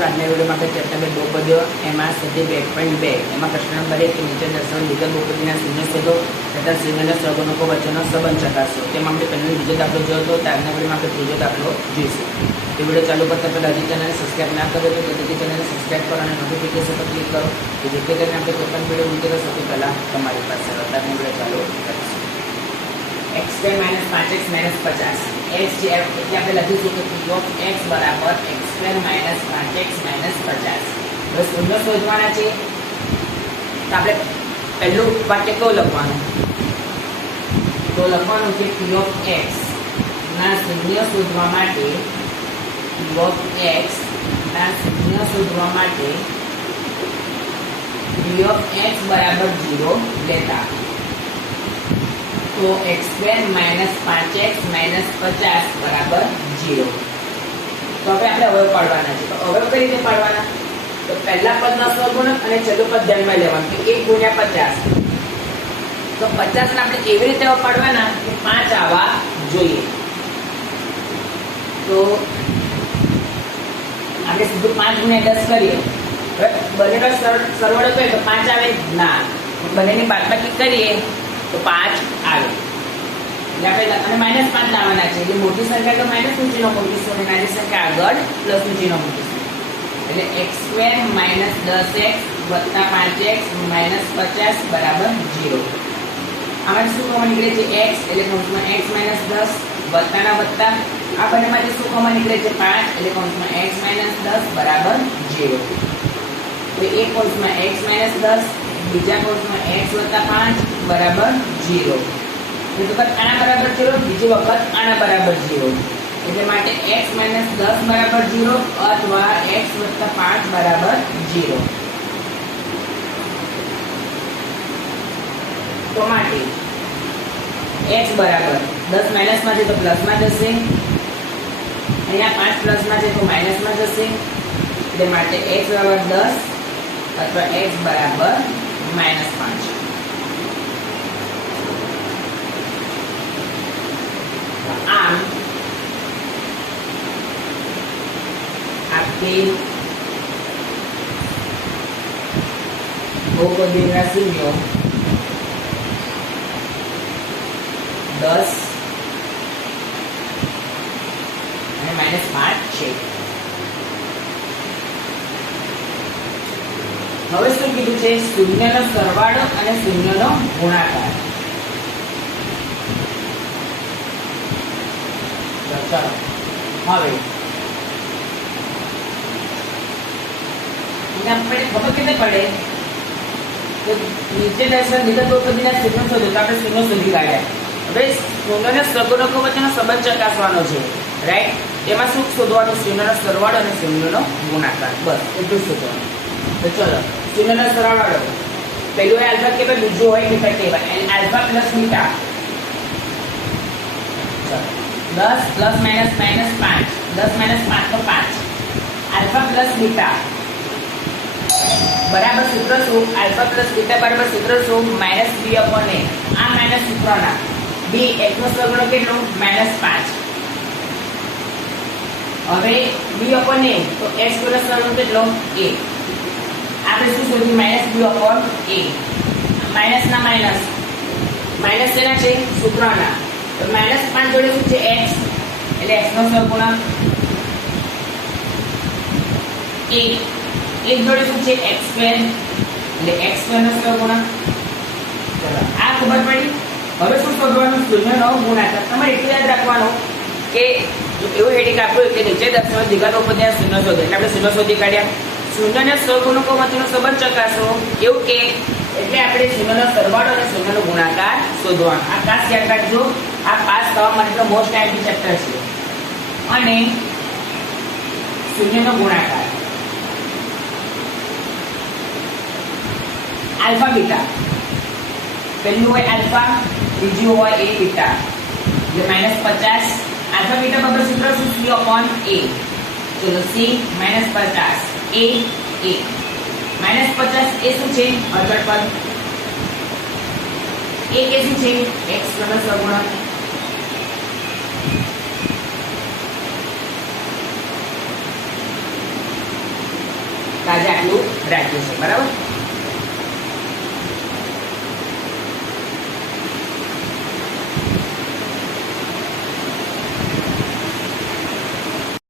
મિત્રો આજના વિડીયોમાં આપણે ચર્ચા બે બહુપદીઓ એમાં સ્વાધ્યાય 2.2 એમાં પ્રશ્ન નંબર 1 નીચે દર્શાવેલ વિગત બહુપદીના શૂન્ય શોધો તથા શૂન્યના સહગુણકો વચ્ચેનો સંબંધ ચકાસો. તેમાં આપણે પહેલો બીજો દાખલો જોયો હતો. આજના વિડીયોમાં આપણે ત્રીજો દાખલો જોઈશું. તે વિડીયો ચાલુ કરતા પહેલાં હજી ચેનલને સબસ્ક્રાઈબ ના કરો તો તેથી ચેનલને સબસ્ક્રાઈબ કરો અને નોટિફિકેશન પર ક્લિક કરો કે જેથી કરીને આપણે કોઈ પણ વિડીયો મૂકીએ તો સૌથી પહેલાં તમારી પાસે અત્યારનો વિડીયો ચાલુ કરીશું. x² - 5x - 50 x જે એટલે આપણે લખીશું કે p of x બરાબર x² - 5x - 50. બસ શૂન્ય શોધવાના છે. તો આપણે પહેલું વાક્ય કેવું લખવાનું? તો લખવાનું કે p of x ના શૂન્ય શોધવા માટે p of x ના શૂન્ય શોધવા માટે p of x બરાબર 0 લેતા. तो x² - 5x - 50 बराबर 0. तो હવે આપણે અવયવ પાડવાના છે. તો અવયવ કઈ રીતે પાડવાના? તો પહેલા પદનો સહગુણક અને છેલ્લું પદ ધ્યાનમાં લેવાનું કે 1 * 50. તો 50 ને આપણે એવી રીતે પાડવાના કે 5 આવવા જોઈએ. તો આપણે સીધું 5 * 10 કરીએ. બંનેનો સરવાળો કરીએ તો 5 આવે ના. બંનેની બાદબાકી કરીએ તો 5 આવે. એટલે આપણે અને -5 લાવવાના છે. એટલે મોટી સંખ્યા તો માઈનસ નું ચિહ્ન મૂકીશું અને નાની સંખ્યા આગળ પ્લસ નું ચિહ્ન મૂકીશું. એટલે x² - 10x + 5x - 50 બરાબર 0. આમાંથી શું કોમન નીકળે છે? x એટલે કૌંસમાં x - 10 વત્તાના વત્તા આ બંનેમાંથી શું કોમન નીકળે છે? 5 એટલે કૌંસમાં x - 10 બરાબર 0. તો એક કૌંસમાં x - 10 બીજા કૌંસમાં x + 5 બરાબર 0. તો આના બરાબર 0 બીજી વખત આના બરાબર 0. એટલે માટે x - 10 બરાબર 0 અથવા x + 5 બરાબર 0. તો માટે x બરાબર 10 માઈનસમાં છે તો પ્લસમાં જશે. અહીંયા 5 પ્લસમાં છે તો માઈનસમાં જશે. એટલે માટે x બરાબર 10 અથવા x બરાબર -5. આમ આપેલ બહુપદીના શૂન્યો 10 અને -5 છે. હવે શું કીધું છે? શૂન્યનો સરવાળો અને શૂન્યનો ગુણાકાર. ચાલો હવે આપણે ખબર કેવી પડે તો નીચે દર્શાવેલ વિગત બહુપદીના શૂન્ય શોધો. તો આપણે શૂન્ય શોધી કાઢ્યા. હવે શૂન્યના સહગુણકો વચ્ચેનો સંબંધ ચકાસવાનો છે. રાઈટ? એમાં શું શોધવાનું? શૂન્યનો સરવાળો અને શૂન્યનો ગુણાકાર. બસ એટલું શોધવાનું. તો ચલો શૂન્યનો સરવાળો પહેલું હોય આલ્ફા કહેવાય, બીજું હોય બીટા કહેવાય. આલ્ફા પ્લસ બીટા 10 + -5 10 - 5 તો 5 આલ્ફા પ્લસ બીટા બરાબર સૂત્ર શું? આલ્ફા પ્લસ બીટા બરાબર સૂત્ર શું? -b/a. આ માઈનસ સૂત્રના b x નો સહગુણક કેટલો? -5. હવે b/a તો x નો સહગુણક કેટલો? a. આપણે શું શોધ્યું? -b/a. માઈનસ ના માઈનસ માઈનસ શેના છે? સૂત્રના. તો -5 જોડે શું છે? x એટલે x નો સહગુણક 1 જોડે શું છે? x² એટલે x² નો સહગુણક. ચલો આ ખબર પડી. હવે શું શોધવાનું? શૂન્યનો ગુણાકાર. તમારે એટલું યાદ રાખવાનું કે એવું હેડિંગ આપ્યું કે નીચે દર્શાવેલ વિગત બહુપદીના શૂન્ય શોધો. એટલે આપણે શૂન્ય શોધી કાઢ્યા. શૂન્યના સહગુણકો વચ્ચેનો સંબંધ ચકાસો. એવું કે એટલે આપણે શૂન્યનો સરવાળો અને શૂન્યનો ગુણાકાર શોધવાનો. આ ખાસ યાદ રાખજો. આ પાસ થવા માટે મોસ્ટ આઈએમપી ચેપ્ટર છે. અને શૂન્યનો ગુણાકાર આલ્ફા બીટા. પહેલું હોય આલ્ફા, બીજું હોય a બીટા. એટલે -50 આલ્ફા બીટા બરાબર સૂત્ર શું? c/a. ચલો c - 50 a -50 એ શું છે? અચળ પદ. a કે શું છે? x નો સહગુણક. આજે આટલું રાખ્યું છે બરાબર.